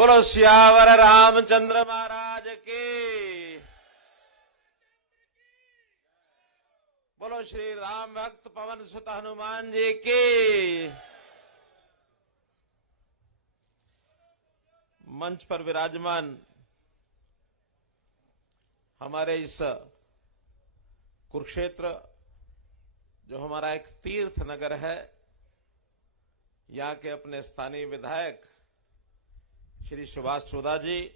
बोलो सियावर रामचंद्र महाराज की। बोलो श्री राम भक्त पवन सुत हनुमान जी की। मंच पर विराजमान हमारे इस कुरुक्षेत्र, जो हमारा एक तीर्थ नगर है, यहाँ के अपने स्थानीय विधायक श्री सुभाष चौधा जी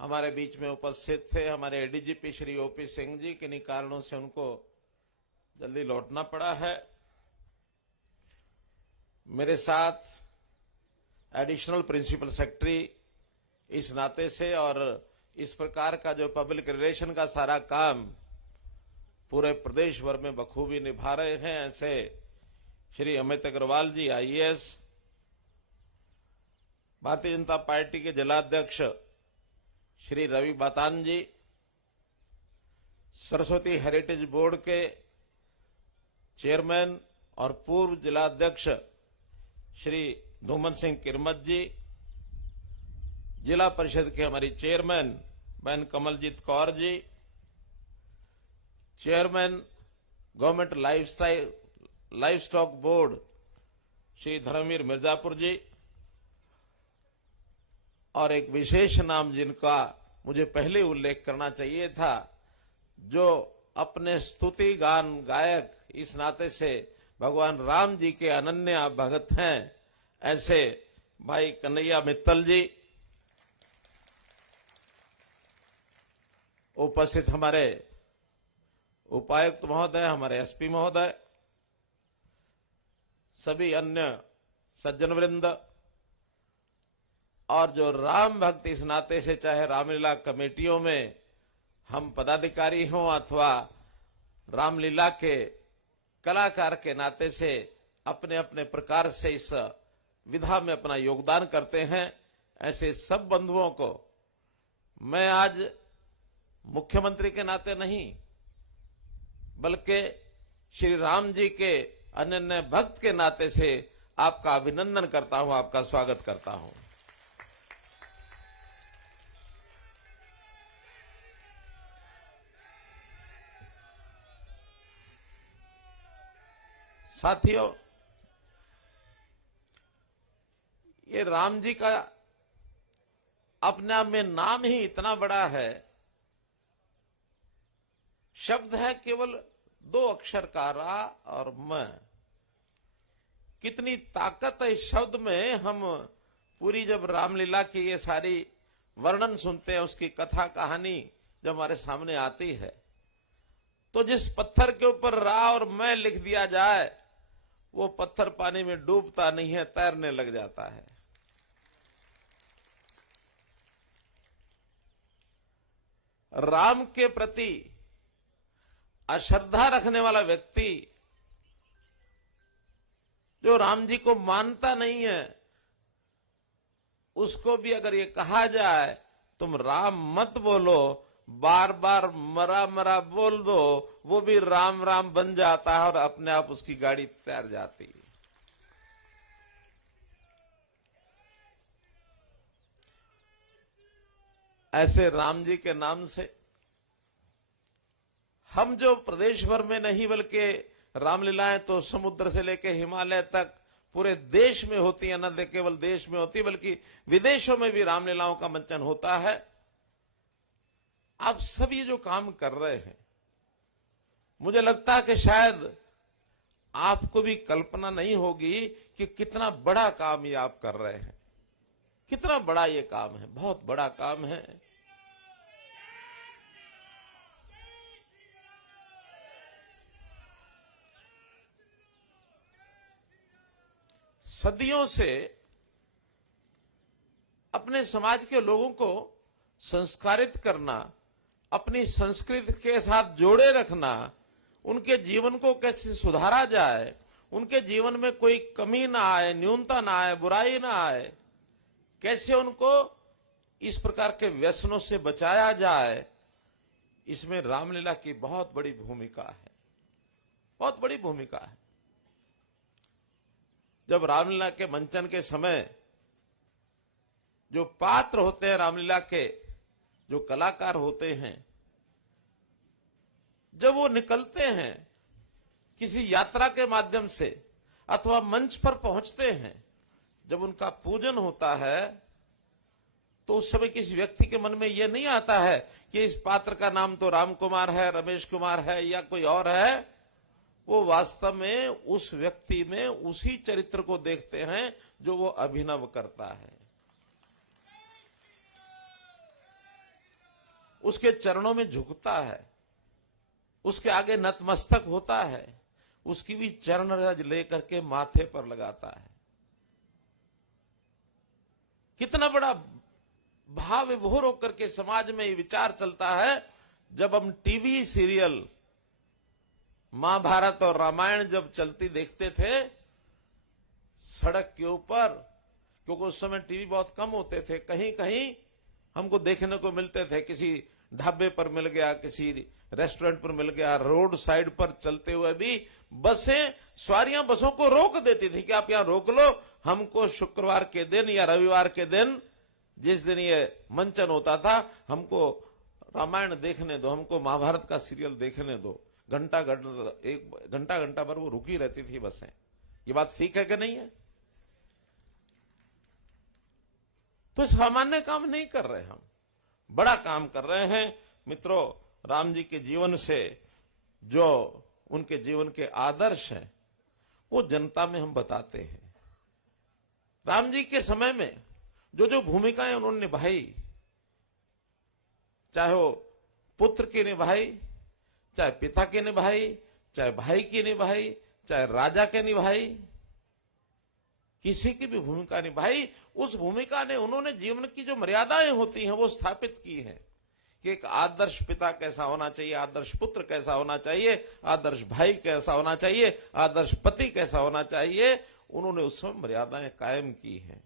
हमारे बीच में उपस्थित थे। हमारे एडीजीपी श्री ओपी सिंह जी, किन्हीं कारणों से उनको जल्दी लौटना पड़ा है। मेरे साथ एडिशनल प्रिंसिपल सेक्रेटरी इस नाते से, और इस प्रकार का जो पब्लिक रिलेशन का सारा काम पूरे प्रदेश भर में बखूबी निभा रहे हैं, ऐसे श्री अमित अग्रवाल जी आईएएस, भारतीय जनता पार्टी के जिलाध्यक्ष श्री रवि बातान जी, सरस्वती हेरिटेज बोर्ड के चेयरमैन और पूर्व जिलाध्यक्ष श्री धूमन सिंह किरमत जी, जिला परिषद के हमारी चेयरमैन बहन Kamaljeet Kaur ji, chairman government livestock board Shri Dharamvir Mirzapur ji, और एक विशेष नाम जिनका मुझे पहले उल्लेख करना चाहिए था, जो अपने स्तुति गान गायक इस नाते से भगवान राम जी के अनन्य भगत हैं, ऐसे भाई कन्हैया मित्तल जी, उपस्थित हमारे उपायुक्त महोदय, हमारे एसपी महोदय, सभी अन्य सज्जन वृंद, और जो राम भक्त इस नाते से, चाहे रामलीला कमेटियों में हम पदाधिकारी हों अथवा रामलीला के कलाकार के नाते से अपने अपने प्रकार से इस विधा में अपना योगदान करते हैं, ऐसे सब बंधुओं को मैं आज मुख्यमंत्री के नाते नहीं, बल्कि श्री राम जी के अनन्य भक्त के नाते से आपका अभिनंदन करता हूं, आपका स्वागत करता हूं। साथियों, ये राम जी का अपने आप में नाम ही इतना बड़ा है, शब्द है केवल 2 अक्षर का, रा और म। कितनी ताकत है इस शब्द में। हम पूरी जब रामलीला की ये सारी वर्णन सुनते हैं, उसकी कथा कहानी जब हमारे सामने आती है, तो जिस पत्थर के ऊपर रा और मैं लिख दिया जाए, वो पत्थर पानी में डूबता नहीं है, तैरने लग जाता है। राम के प्रति अश्रद्धा रखने वाला व्यक्ति, जो राम जी को मानता नहीं है, उसको भी अगर ये कहा जाए तुम राम मत बोलो, बार बार मरा मरा बोल दो, वो भी राम राम बन जाता है और अपने आप उसकी गाड़ी तैर जाती है। ऐसे राम जी के नाम से हम जो प्रदेश भर में नहीं, बल्कि रामलीलाएं तो समुद्र से लेकर हिमालय तक पूरे देश में होती है, न केवल देश में होती बल्कि विदेशों में भी रामलीलाओं का मंचन होता है। आप सभी जो काम कर रहे हैं, मुझे लगता है कि शायद आपको भी कल्पना नहीं होगी कि कितना बड़ा काम ये आप कर रहे हैं। कितना बड़ा ये काम है, बहुत बड़ा काम है। सदियों से अपने समाज के लोगों को संस्कारित करना, अपनी संस्कृति के साथ जोड़े रखना, उनके जीवन को कैसे सुधारा जाए, उनके जीवन में कोई कमी ना आए, न्यूनता ना आए, बुराई ना आए, कैसे उनको इस प्रकार के व्यसनों से बचाया जाए, इसमें रामलीला की बहुत बड़ी भूमिका है, बहुत बड़ी भूमिका है। जब रामलीला के मंचन के समय जो पात्र होते हैं रामलीला के, जो कलाकार होते हैं, जब वो निकलते हैं किसी यात्रा के माध्यम से अथवा मंच पर पहुंचते हैं, जब उनका पूजन होता है, तो उस समय किसी व्यक्ति के मन में यह नहीं आता है कि इस पात्र का नाम तो राम कुमार है, रमेश कुमार है या कोई और है। वो वास्तव में उस व्यक्ति में उसी चरित्र को देखते हैं जो वो अभिनव करता है। उसके चरणों में झुकता है, उसके आगे नतमस्तक होता है, उसकी भी चरण रज लेकर के माथे पर लगाता है। कितना बड़ा भाव विभोर होकर के समाज में ये विचार चलता है। जब हम टीवी सीरियल महाभारत और रामायण जब चलती देखते थे सड़क के ऊपर, क्योंकि उस समय टीवी बहुत कम होते थे, कहीं कहीं हमको देखने को मिलते थे, किसी ढाबे पर मिल गया, किसी रेस्टोरेंट पर मिल गया, रोड साइड पर चलते हुए भी बसें, सवारियां बसों को रोक देती थी कि आप यहां रोक लो, हमको शुक्रवार के दिन या रविवार के दिन, जिस दिन ये मंचन होता था, हमको रामायण देखने दो, हमको महाभारत का सीरियल देखने दो। घंटा घंटा भर वो रुकी रहती थी बसें। ये बात ठीक है कि नहीं है? तो सामान्य काम नहीं कर रहे, हम बड़ा काम कर रहे हैं। मित्रों, राम जी के जीवन से जो उनके जीवन के आदर्श हैं वो जनता में हम बताते हैं। राम जी के समय में जो जो भूमिकाएं उन्होंने निभाई, चाहे वो पुत्र की निभाई, चाहे पिता की निभाई, चाहे भाई की निभाई, चाहे राजा के निभाई, किसी की भी भूमिका निभाई, उस भूमिका ने उन्होंने जीवन की जो मर्यादाएं होती हैं वो स्थापित की हैं कि एक आदर्श पिता कैसा होना चाहिए, आदर्श पुत्र कैसा होना चाहिए, आदर्श भाई कैसा होना चाहिए, आदर्श पति कैसा होना चाहिए। उन्होंने उस समय मर्यादाएं कायम की हैं।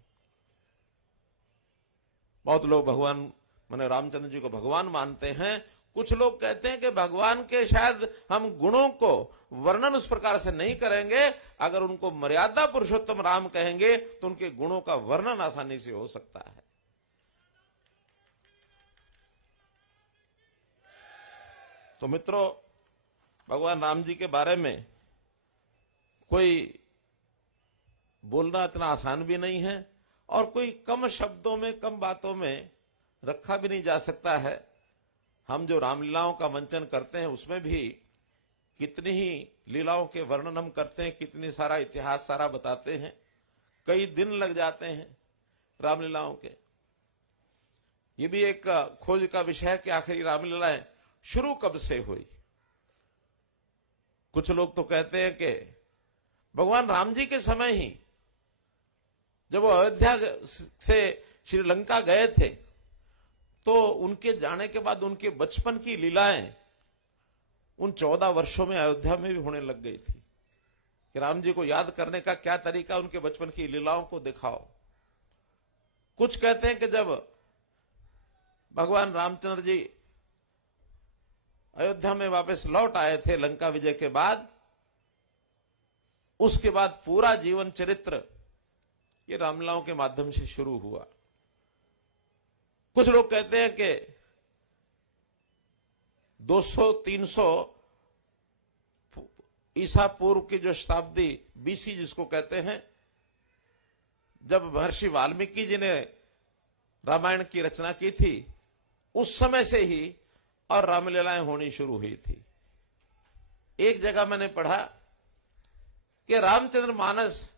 बहुत लोग भगवान माने रामचंद्र जी को भगवान मानते हैं। कुछ लोग कहते हैं कि भगवान के शायद हम गुणों को वर्णन उस प्रकार से नहीं करेंगे, अगर उनको मर्यादा पुरुषोत्तम राम कहेंगे तो उनके गुणों का वर्णन आसानी से हो सकता है। तो मित्रों, भगवान राम जी के बारे में कोई बोलना इतना आसान भी नहीं है और कोई कम शब्दों में, कम बातों में रखा भी नहीं जा सकता है। हम जो रामलीलाओं का मंचन करते हैं उसमें भी कितनी ही लीलाओं के वर्णन हम करते हैं, कितनी सारा इतिहास सारा बताते हैं, कई दिन लग जाते हैं रामलीलाओं के। ये भी एक खोज का विषय है कि आखिर रामलीलाएं शुरू कब से हुई। कुछ लोग तो कहते हैं कि भगवान राम जी के समय ही, जब वो अयोध्या से श्रीलंका गए थे, तो उनके जाने के बाद उनके बचपन की लीलाएं उन 14 वर्षों में अयोध्या में भी होने लग गई थी कि राम जी को याद करने का क्या तरीका, उनके बचपन की लीलाओं को दिखाओ। कुछ कहते हैं कि जब भगवान रामचंद्र जी अयोध्या में वापस लौट आए थे लंका विजय के बाद, उसके बाद पूरा जीवन चरित्र ये रामलीलाओं के माध्यम से शुरू हुआ। कुछ लोग कहते हैं कि 200-300 ईसा पूर्व की जो शताब्दी बीसी जिसको कहते हैं, जब महर्षि वाल्मीकि जी ने रामायण की रचना की थी, उस समय से ही और रामलीलाएं होनी शुरू हुई थी। एक जगह मैंने पढ़ा कि रामचंद्र मानस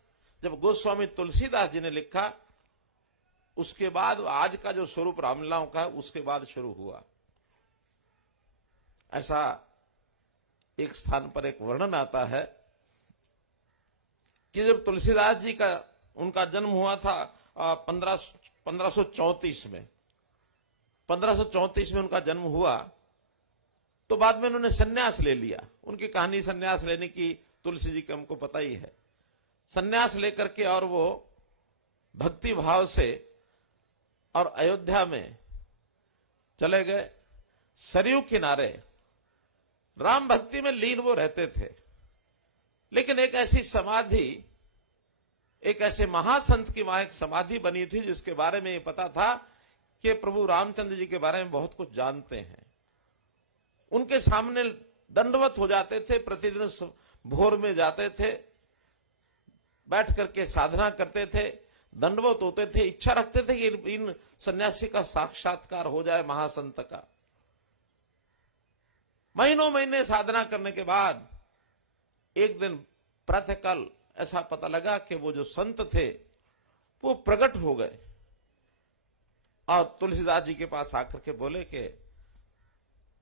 जब गोस्वामी तुलसीदास जी ने लिखा, उसके बाद आज का जो स्वरूप रामलीलाओं का है उसके बाद शुरू हुआ। ऐसा एक स्थान पर एक वर्णन आता है कि जब तुलसीदास जी का उनका जन्म हुआ था 1534 में, 1534 में उनका जन्म हुआ, तो बाद में उन्होंने सन्यास ले लिया। उनकी कहानी सन्यास लेने की तुलसी जी का हमको पता ही है। सन्यास लेकर के और वो भक्ति भाव से और अयोध्या में चले गए। सरयू किनारे राम भक्ति में लीन वो रहते थे, लेकिन एक ऐसी समाधि, एक ऐसे महासंत की वहां एक समाधि बनी थी जिसके बारे में ये पता था कि प्रभु रामचंद्र जी के बारे में बहुत कुछ जानते हैं। उनके सामने दंडवत हो जाते थे, प्रतिदिन भोर में जाते थे, बैठ करके साधना करते थे, दंडवत होते थे, इच्छा रखते थे कि इन सन्यासी का साक्षात्कार हो जाए, महासंत का। महीनों महीने साधना करने के बाद एक दिन प्रातःकाल ऐसा पता लगा कि वो जो संत थे वो प्रकट हो गए और तुलसीदास जी के पास आकर के बोले कि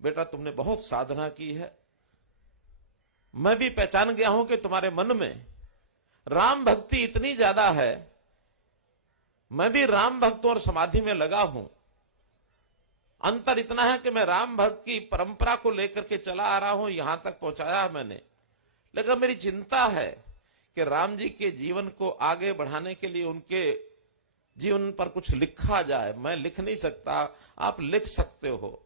बेटा तुमने बहुत साधना की है, मैं भी पहचान गया हूं कि तुम्हारे मन में राम भक्ति इतनी ज्यादा है, मैं भी राम भक्तों और समाधि में लगा हूं। अंतर इतना है कि मैं राम भक्त की परंपरा को लेकर के चला आ रहा हूं, यहां तक पहुंचाया मैंने, लेकिन मेरी चिंता है कि राम जी के जीवन को आगे बढ़ाने के लिए उनके जीवन पर कुछ लिखा जाए। मैं लिख नहीं सकता, आप लिख सकते हो,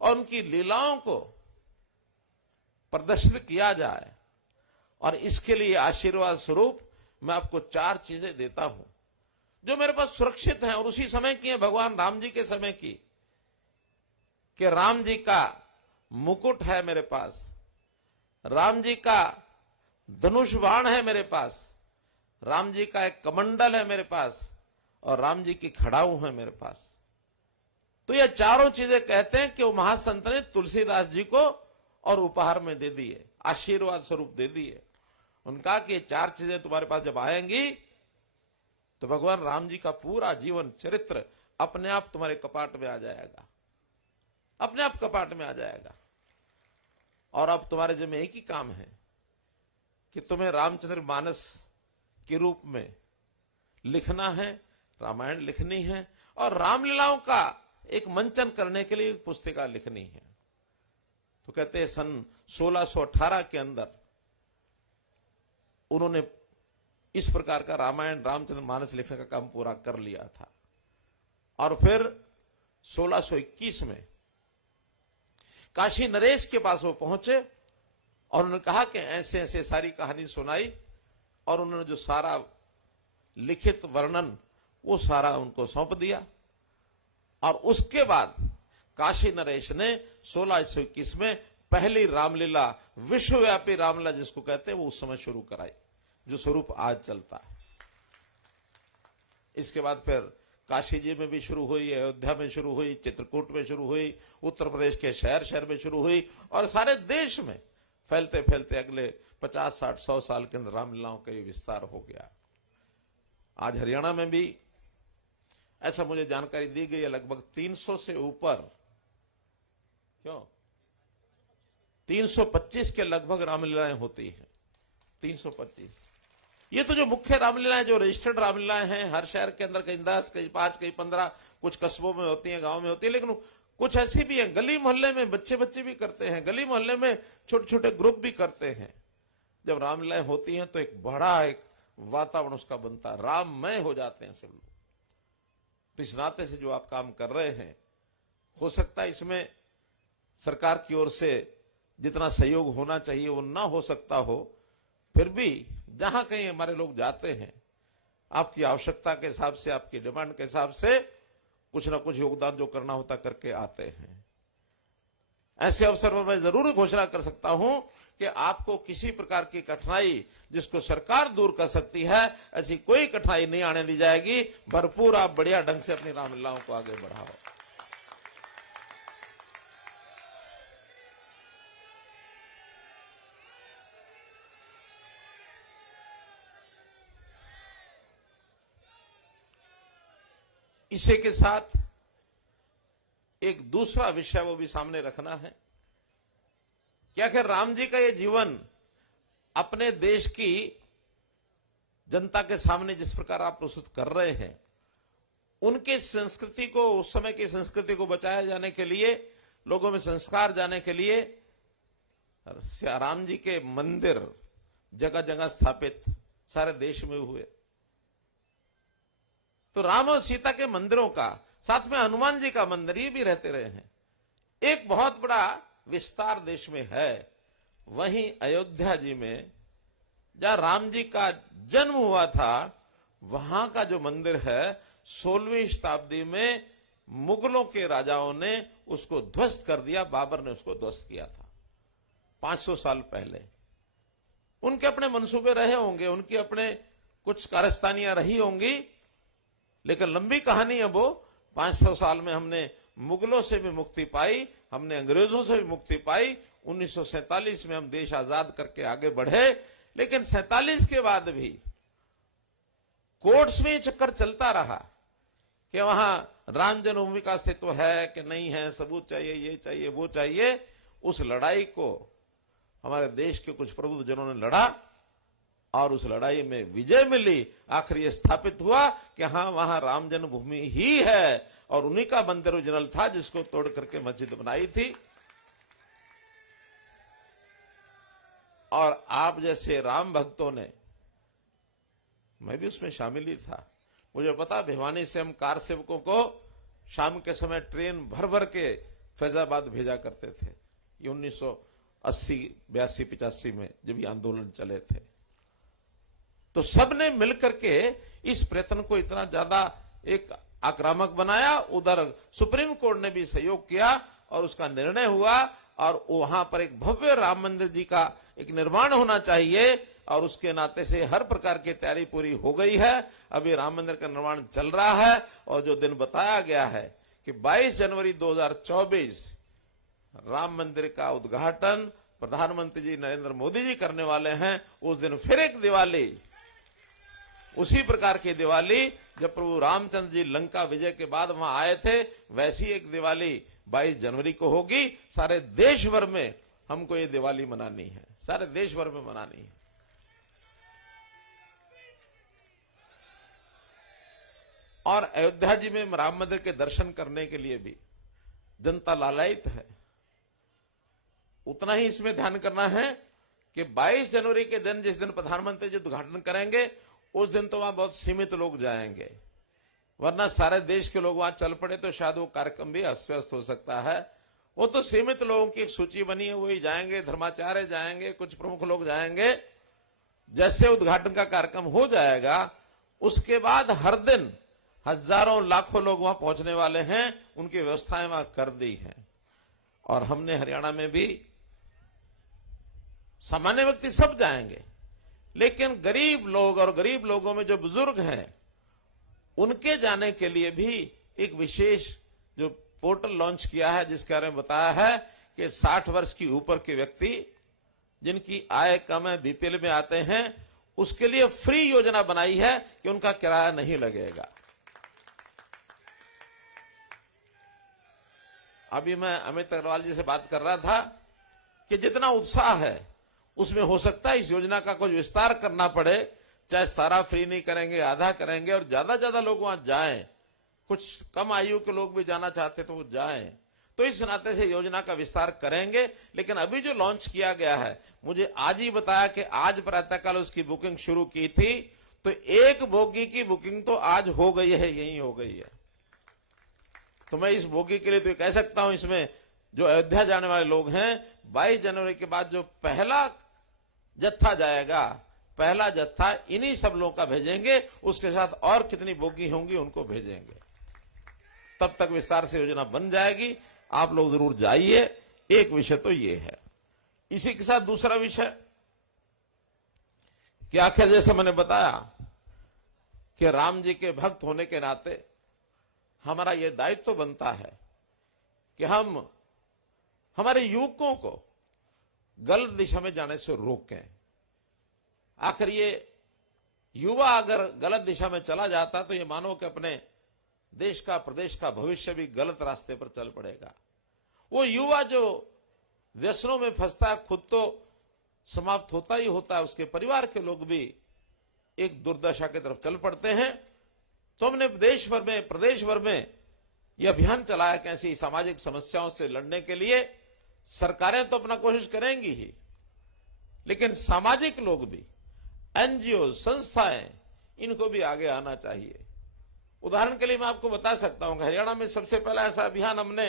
और उनकी लीलाओं को प्रदर्शित किया जाए। और इसके लिए आशीर्वाद स्वरूप मैं आपको 4 चीजें देता हूं जो मेरे पास सुरक्षित हैं और उसी समय की है, भगवान राम जी के समय की, कि राम जी का मुकुट है मेरे पास, राम जी का धनुष बाण है मेरे पास, राम जी का एक कमंडल है मेरे पास, और राम जी की खड़ाऊ है मेरे पास। तो ये चारों चीजें कहते हैं कि वो महासंत ने तुलसीदास जी को और उपहार में दे दिए, आशीर्वाद स्वरूप दे दिए। उनका कि ये 4 चीजें तुम्हारे पास जब आएंगी तो भगवान राम जी का पूरा जीवन चरित्र अपने आप तुम्हारे कपाट में आ जाएगा, अपने आप कपाट में आ जाएगा। और अब तुम्हारे जिम्मे एक ही काम है कि तुम्हें रामचंद्र मानस के रूप में लिखना है, रामायण लिखनी है, और रामलीलाओं का एक मंचन करने के लिए एक पुस्तिका लिखनी है। तो कहते हैं सन 1618 के अंदर उन्होंने इस प्रकार का रामायण रामचंद्र मानस लिखने का काम पूरा कर लिया था। और फिर 1621 में काशी नरेश के पास वो पहुंचे और उन्होंने कहा कि ऐसे ऐसे सारी कहानी सुनाई, और उन्होंने जो सारा लिखित वर्णन वो सारा उनको सौंप दिया। और उसके बाद काशी नरेश ने 1621 में पहली रामलीला, विश्वव्यापी रामलीला जिसको कहते हैं, वो उस समय शुरू कराई, जो स्वरूप आज चलता है। इसके बाद फिर काशी जी में भी शुरू हुई, अयोध्या में शुरू हुई, चित्रकूट में शुरू हुई, उत्तर प्रदेश के शहर शहर में शुरू हुई, और सारे देश में फैलते फैलते अगले 50, 60, 100 साल के अंदर रामलीलाओं का ये विस्तार हो गया। आज हरियाणा में भी ऐसा मुझे जानकारी दी गई है, लगभग 300 से ऊपर, क्यों 325 के लगभग रामलीलाएं होती हैं। 325 ये तो जो मुख्य रामलीलाएं, जो रजिस्टर्ड रामलीलाएं हैं, हर शहर के अंदर कहीं 10, कहीं 5, कहीं 15, कुछ कस्बों में होती हैं, गांव में होती है, लेकिन कुछ ऐसी भी हैं गली मोहल्ले में बच्चे भी करते हैं, गली मोहल्ले में छोटे छोटे ग्रुप भी करते हैं। जब रामलीलाएं होती हैं तो एक बड़ा एक वातावरण उसका बनता है, राममय हो जाते हैं सब लोग। तो इस नाते से जो आप काम कर रहे हैं, हो सकता है इसमें सरकार की ओर से जितना सहयोग होना चाहिए वो ना हो सकता हो, फिर भी जहां कहीं हमारे लोग जाते हैं, आपकी आवश्यकता के हिसाब से, आपकी डिमांड के हिसाब से कुछ ना कुछ योगदान जो करना होता करके आते हैं। ऐसे अवसर पर मैं जरूर घोषणा कर सकता हूं कि आपको किसी प्रकार की कठिनाई जिसको सरकार दूर कर सकती है, ऐसी कोई कठिनाई नहीं आने दी जाएगी। भरपूर आप बढ़िया ढंग से अपनी रामलीलाओं को आगे बढ़ाओ। इसी के साथ एक दूसरा विषय वो भी सामने रखना है कि आखिर राम जी का ये जीवन अपने देश की जनता के सामने जिस प्रकार आप प्रस्तुत कर रहे हैं, उनके संस्कृति को, उस समय की संस्कृति को बचाया जाने के लिए, लोगों में संस्कार जाने के लिए राम जी के मंदिर जगह जगह स्थापित सारे देश में हुए। तो राम और सीता के मंदिरों का, साथ में हनुमान जी का मंदिर, ये भी रहते रहे हैं। एक बहुत बड़ा विस्तार देश में है। वहीं अयोध्या जी में जहां राम जी का जन्म हुआ था, वहां का जो मंदिर है 16वीं शताब्दी में मुगलों के राजाओं ने उसको ध्वस्त कर दिया, बाबर ने उसको ध्वस्त किया था 500 साल पहले। उनके अपने मंसूबे रहे होंगे, उनकी अपने कुछ कारस्तानियां रही होंगी, लेकिन लंबी कहानी है वो। 500 साल में हमने मुगलों से भी मुक्ति पाई, हमने अंग्रेजों से भी मुक्ति पाई। 1947 में हम देश आजाद करके आगे बढ़े, लेकिन 47 के बाद भी कोर्ट्स में ये चक्कर चलता रहा कि वहां राम जन्मभूमि का अस्तित्व है कि नहीं है, सबूत चाहिए, ये चाहिए, वो चाहिए। उस लड़ाई को हमारे देश के कुछ प्रबुद्धजनों ने लड़ा और उस लड़ाई में विजय मिली। आखिर ये स्थापित हुआ कि हाँ, वहां राम जन्मभूमि ही है और उन्हीं का मंदिर ओरिजिनल था जिसको तोड़ करके मस्जिद बनाई थी। और आप जैसे राम भक्तों ने, मैं भी उसमें शामिल ही था, मुझे पता, भिवानी से हम कार सेवकों को शाम के समय ट्रेन भर भर के फैजाबाद भेजा करते थे। ये 1980, 82, 85 में जब ये आंदोलन चले थे, तो सबने मिलकर के इस प्रयत्न को इतना ज्यादा एक आक्रामक बनाया। उधर सुप्रीम कोर्ट ने भी सहयोग किया और उसका निर्णय हुआ और वहां पर एक भव्य राम मंदिर जी का एक निर्माण होना चाहिए और उसके नाते से हर प्रकार की तैयारी पूरी हो गई है। अभी राम मंदिर का निर्माण चल रहा है और जो दिन बताया गया है कि 22 जनवरी 2024 राम मंदिर का उद्घाटन प्रधानमंत्री जी नरेंद्र मोदी जी करने वाले हैं। उस दिन फिर एक दिवाली, उसी प्रकार की दिवाली जब प्रभु रामचंद्र जी लंका विजय के बाद वहां आए थे, वैसी एक दिवाली 22 जनवरी को होगी। सारे देश भर में हमको ये दिवाली मनानी है, सारे देश भर में मनानी है। और अयोध्या जी में राम मंदिर के दर्शन करने के लिए भी जनता लालायित है। उतना ही इसमें ध्यान करना है कि 22 जनवरी के दिन, जिस दिन प्रधानमंत्री जी उद्घाटन करेंगे, उस दिन तो वहां बहुत सीमित लोग जाएंगे, वरना सारे देश के लोग वहां चल पड़े तो शायद वो कार्यक्रम भी अस्त व्यस्त हो सकता है। वो तो सीमित लोगों की एक सूची बनी है, वही जाएंगे, धर्माचार्य जाएंगे, कुछ प्रमुख लोग जाएंगे। जैसे उद्घाटन का कार्यक्रम हो जाएगा, उसके बाद हर दिन हजारों लाखों लोग वहां पहुंचने वाले हैं, उनकी व्यवस्थाएं वहां कर दी हैं। और हमने हरियाणा में भी, सामान्य व्यक्ति सब जाएंगे, लेकिन गरीब लोग और गरीब लोगों में जो बुजुर्ग हैं, उनके जाने के लिए भी एक विशेष जो पोर्टल लॉन्च किया है, जिसके बारे में बताया है कि 60 वर्ष की ऊपर के व्यक्ति जिनकी आय कम है, बीपीएल में आते हैं, उसके लिए फ्री योजना बनाई है कि उनका किराया नहीं लगेगा। अभी मैं अमित अग्रवाल जी से बात कर रहा था कि जितना उत्साह है उसमें हो सकता है इस योजना का कुछ विस्तार करना पड़े, चाहे सारा फ्री नहीं करेंगे, आधा करेंगे और ज्यादा लोग वहां जाएं। कुछ कम आयु के लोग भी जाना चाहते तो वो जाएं। तो इस नाते से योजना का विस्तार करेंगे। लेकिन अभी जो लॉन्च किया गया है, मुझे आज ही बताया कि आज प्रातःकाल उसकी बुकिंग शुरू की थी, तो एक बोगी की बुकिंग तो आज हो गई है, यही हो गई है। तो मैं इस बोगी के लिए तो कह सकता हूं, इसमें जो अयोध्या जाने वाले लोग हैं, 22 जनवरी के बाद जो पहला जत्था जाएगा, पहला जत्था इन्हीं सब लोगों का भेजेंगे, उसके साथ और कितनी बोगी होंगी उनको भेजेंगे। तब तक विस्तार से योजना बन जाएगी। आप लोग जरूर जाइए। एक विषय तो ये है। इसी के साथ दूसरा विषय कि आखिर जैसे मैंने बताया कि राम जी के भक्त होने के नाते हमारा यह दायित्व तो बनता है कि हम हमारे युवकों को गलत दिशा में जाने से रोकें। आखिर ये युवा अगर गलत दिशा में चला जाता तो ये मानो कि अपने देश का, प्रदेश का भविष्य भी गलत रास्ते पर चल पड़ेगा। वो युवा जो व्यसनों में फंसता है, खुद तो समाप्त होता ही होता है, उसके परिवार के लोग भी एक दुर्दशा की तरफ चल पड़ते हैं। तो हमने देश भर में, प्रदेश भर में यह अभियान चलाया कि ऐसी सामाजिक समस्याओं से लड़ने के लिए सरकारें तो अपना कोशिश करेंगी ही, लेकिन सामाजिक लोग भी, एनजीओ, संस्थाएं, इनको भी आगे आना चाहिए। उदाहरण के लिए मैं आपको बता सकता हूं कि हरियाणा में सबसे पहला ऐसा अभियान हमने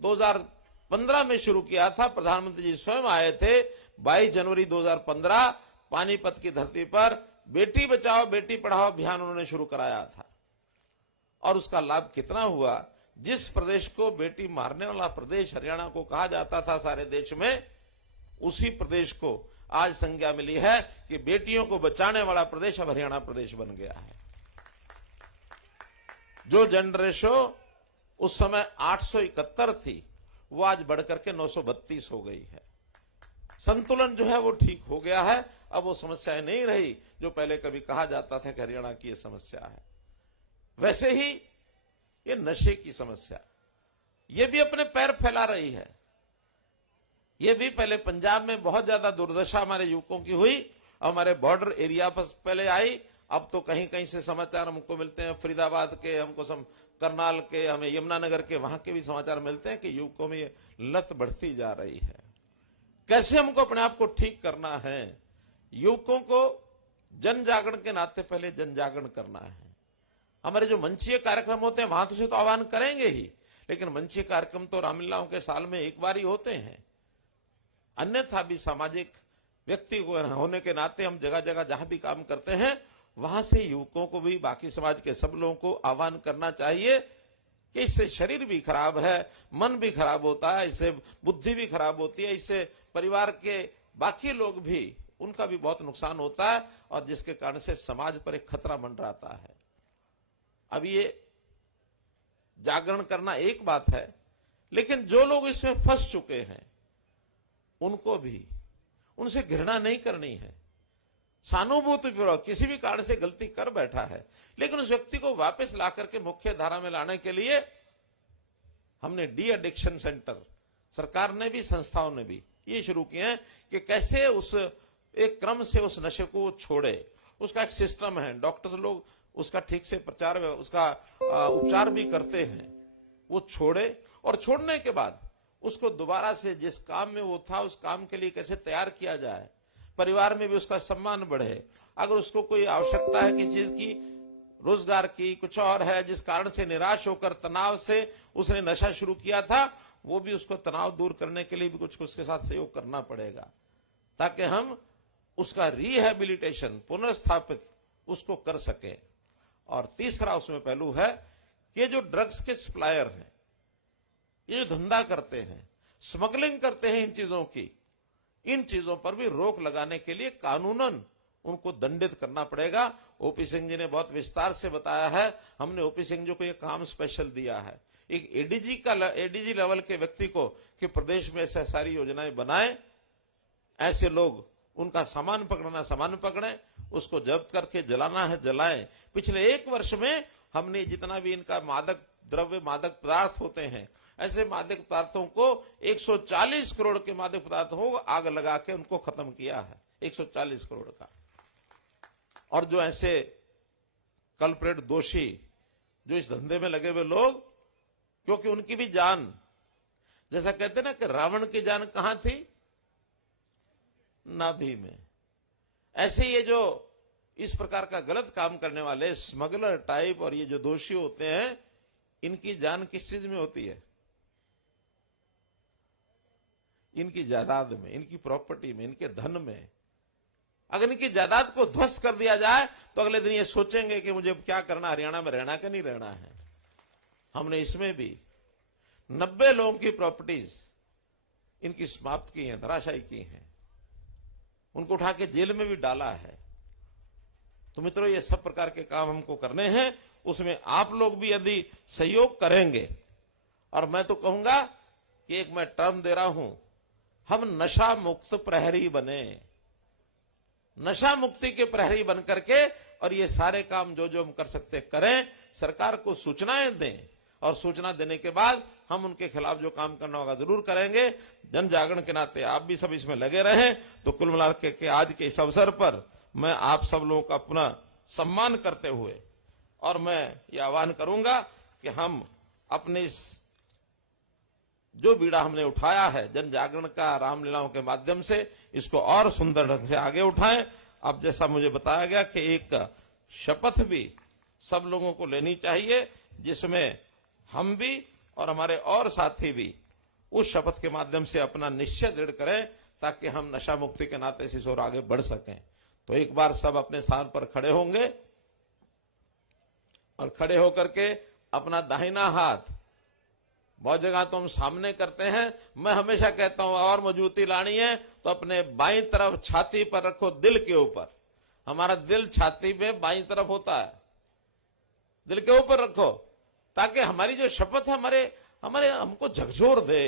2015 में शुरू किया था। प्रधानमंत्री जी स्वयं आए थे 22 जनवरी 2015 पानीपत की धरती पर बेटी बचाओ बेटी पढ़ाओ अभियान उन्होंने शुरू कराया था। और उसका लाभ कितना हुआ, जिस प्रदेश को बेटी मारने वाला प्रदेश हरियाणा को कहा जाता था सारे देश में, उसी प्रदेश को आज संज्ञा मिली है कि बेटियों को बचाने वाला प्रदेश अब हरियाणा प्रदेश बन गया है। जो जेंडर रेशो उस समय 871 थी, वो आज बढ़कर के 932 हो गई है। संतुलन जो है वो ठीक हो गया है। अब वो समस्याएं नहीं रही जो पहले कभी कहा जाता था कि हरियाणा की ये समस्या है। वैसे ही ये नशे की समस्या, ये भी अपने पैर फैला रही है। ये भी पहले पंजाब में बहुत ज्यादा दुर्दशा हमारे युवकों की हुई, हमारे बॉर्डर एरिया पर पहले आई। अब तो कहीं कहीं से समाचार हमको मिलते हैं, फरीदाबाद के, हमको करनाल के, हमें यमुनानगर के, वहां के भी समाचार मिलते हैं कि युवकों में ये लत बढ़ती जा रही है। कैसे हमको अपने आप को ठीक करना है? युवकों को जन जागरण के नाते पहले जन जागरण करना है। हमारे जो मंचीय कार्यक्रम होते हैं वहां तो आह्वान करेंगे ही, लेकिन मंचीय कार्यक्रम तो रामलीलाओं के साल में एक बार ही होते हैं। अन्यथा भी सामाजिक व्यक्ति होने के नाते हम जगह जगह जहां भी काम करते हैं वहां से युवकों को भी, बाकी समाज के सब लोगों को आह्वान करना चाहिए कि इससे शरीर भी खराब है, मन भी खराब होता है, इससे बुद्धि भी खराब होती है, इससे परिवार के बाकी लोग भी, उनका भी बहुत नुकसान होता है और जिसके कारण से समाज पर एक खतरा मंडराता है। अब ये जागरण करना एक बात है, लेकिन जो लोग इसमें फंस चुके हैं उनको भी, उनसे घृणा नहीं करनी है। सहानुभूतिपूर्वक किसी भी कारण से गलती कर बैठा है, लेकिन उस व्यक्ति को वापस ला करके मुख्य धारा में लाने के लिए हमने डी एडिक्शन सेंटर, सरकार ने भी, संस्थाओं ने भी ये शुरू किए हैं कि कैसे उस एक क्रम से उस नशे को छोड़े। उसका एक सिस्टम है, डॉक्टर्स लोग उसका ठीक से प्रचार, उसका उपचार भी करते हैं। वो छोड़े और छोड़ने के बाद उसको दोबारा से जिस काम में वो था उस काम के लिए कैसे तैयार किया जाए, परिवार में भी उसका सम्मान बढ़े। अगर उसको कोई आवश्यकता है किसी चीज की, रोजगार की, कुछ और है जिस कारण से निराश होकर तनाव से उसने नशा शुरू किया था, वो भी उसको तनाव दूर करने के लिए भी कुछ उसके साथ सहयोग करना पड़ेगा, ताकि हम उसका रिहेबिलिटेशन, पुनर्स्थापित उसको कर सके। और तीसरा उसमें पहलू है कि जो ड्रग्स के सप्लायर हैं, ये जो धंधा करते हैं, स्मगलिंग करते हैं इन चीजों की, इन चीजों पर भी रोक लगाने के लिए कानूनन उनको दंडित करना पड़ेगा। ओपी सिंह जी ने बहुत विस्तार से बताया है। हमने ओपी सिंह जी को यह काम स्पेशल दिया है, एक एडीजी लेवल के व्यक्ति को, कि प्रदेश में ऐसे सारी योजनाएं बनाए, ऐसे लोग उनका सामान पकड़ना सामान पकड़े, उसको जब्त करके जलाना है जलाएं। पिछले 1 वर्ष में हमने जितना भी इनका मादक द्रव्य, मादक पदार्थ होते हैं, ऐसे मादक पदार्थों को 140 करोड़ के मादक पदार्थों को आग लगा के उनको खत्म किया है, 140 करोड़ का। और जो ऐसे कल्प्रेट, दोषी, जो इस धंधे में लगे हुए लोग, क्योंकि उनकी भी जान, जैसा कहते ना कि रावण की जान कहां थी? नाभि में। ऐसे ये जो इस प्रकार का गलत काम करने वाले स्मगलर टाइप और ये जो दोषी होते हैं, इनकी जान किस चीज में होती है? इनकी जायदाद में, इनकी प्रॉपर्टी में, इनके धन में। अगर इनकी जायदाद को ध्वस्त कर दिया जाए तो अगले दिन ये सोचेंगे कि मुझे क्या करना, हरियाणा में रहना कि नहीं रहना है। हमने इसमें भी 90 लोगों की प्रॉपर्टीज इनकी समाप्त की हैं, धराशायी की हैं, उनको उठा के जेल में भी डाला है। तो मित्रों, ये सब प्रकार के काम हमको करने हैं। उसमें आप लोग भी यदि सहयोग करेंगे, और मैं तो कहूंगा कि एक मैं टर्म दे रहा हूं, हम नशा मुक्त प्रहरी बने, नशा मुक्ति के प्रहरी बन करके, और ये सारे काम जो जो हम कर सकते करें, सरकार को सूचनाएं दें, और सूचना देने के बाद हम उनके खिलाफ जो काम करना होगा जरूर करेंगे। जन जागरण के नाते आप भी सब इसमें लगे रहें। तो कुल मिला के आज के इस अवसर पर मैं आप सब लोगों का अपना सम्मान करते हुए, और मैं ये आह्वान करूंगा कि हम अपने इस जो बीड़ा हमने उठाया है जन जागरण का, रामलीलाओं के माध्यम से, इसको और सुंदर ढंग से आगे उठाएं। अब जैसा मुझे बताया गया कि एक शपथ भी सब लोगों को लेनी चाहिए, जिसमें हम भी और हमारे और साथी भी उस शपथ के माध्यम से अपना निश्चय दृढ़ करें, ताकि हम नशा मुक्ति के नाते से और आगे बढ़ सकें। तो एक बार सब अपने स्थान पर खड़े होंगे और खड़े होकर के अपना दाहिना हाथ, बहुत जगह तो हम सामने करते हैं, मैं हमेशा कहता हूं और मजबूती लानी है तो अपने बाईं तरफ छाती पर रखो, दिल के ऊपर। हमारा दिल छाती में बाईं तरफ होता है, दिल के ऊपर रखो, ताकि हमारी जो शपथ है हमारे हमको झकझोर दे,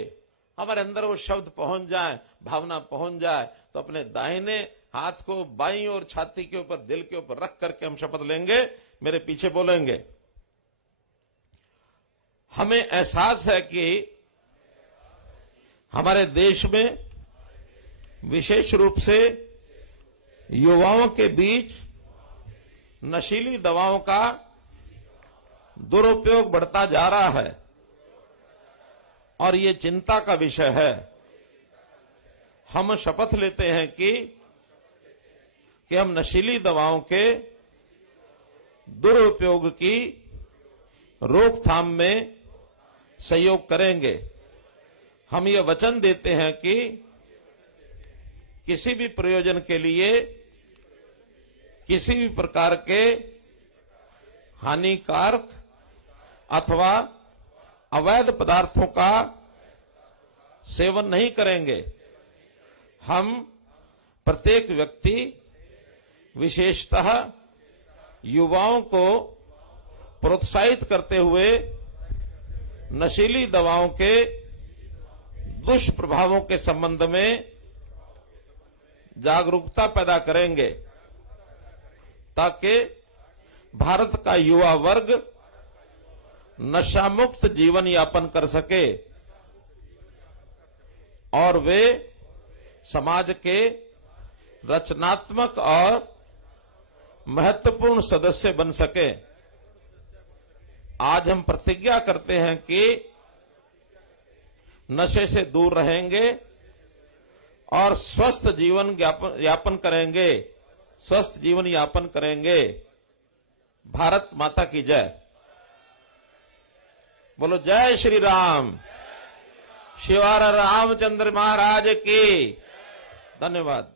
हमारे अंदर वो शब्द पहुंच जाए, भावना पहुंच जाए। तो अपने दाहिने हाथ को बाईं और छाती के ऊपर, दिल के ऊपर रख करके हम शपथ लेंगे। मेरे पीछे बोलेंगे, हमें एहसास है कि हमारे देश में विशेष रूप से युवाओं के बीच नशीली दवाओं का दुरुपयोग बढ़ता जा रहा है और ये चिंता का विषय है। हम शपथ लेते हैं कि हम नशीली दवाओं के दुरुपयोग की रोकथाम में सहयोग करेंगे। हम ये वचन देते हैं कि किसी भी प्रयोजन के लिए, किसी भी प्रकार के हानिकारक अथवा अवैध पदार्थों का सेवन नहीं करेंगे। हम प्रत्येक व्यक्ति, विशेषतः युवाओं को प्रोत्साहित करते हुए नशीली दवाओं के दुष्प्रभावों के संबंध में जागरूकता पैदा करेंगे, ताकि भारत का युवा वर्ग नशा मुक्त जीवन यापन कर सके और वे समाज के रचनात्मक और महत्वपूर्ण सदस्य बन सके। आज हम प्रतिज्ञा करते हैं कि नशे से दूर रहेंगे और स्वस्थ जीवन यापन करेंगे, स्वस्थ जीवन यापन करेंगे। भारत माता की जय। बोलो जय श्री राम। शिवार रामचंद्र महाराज की। धन्यवाद।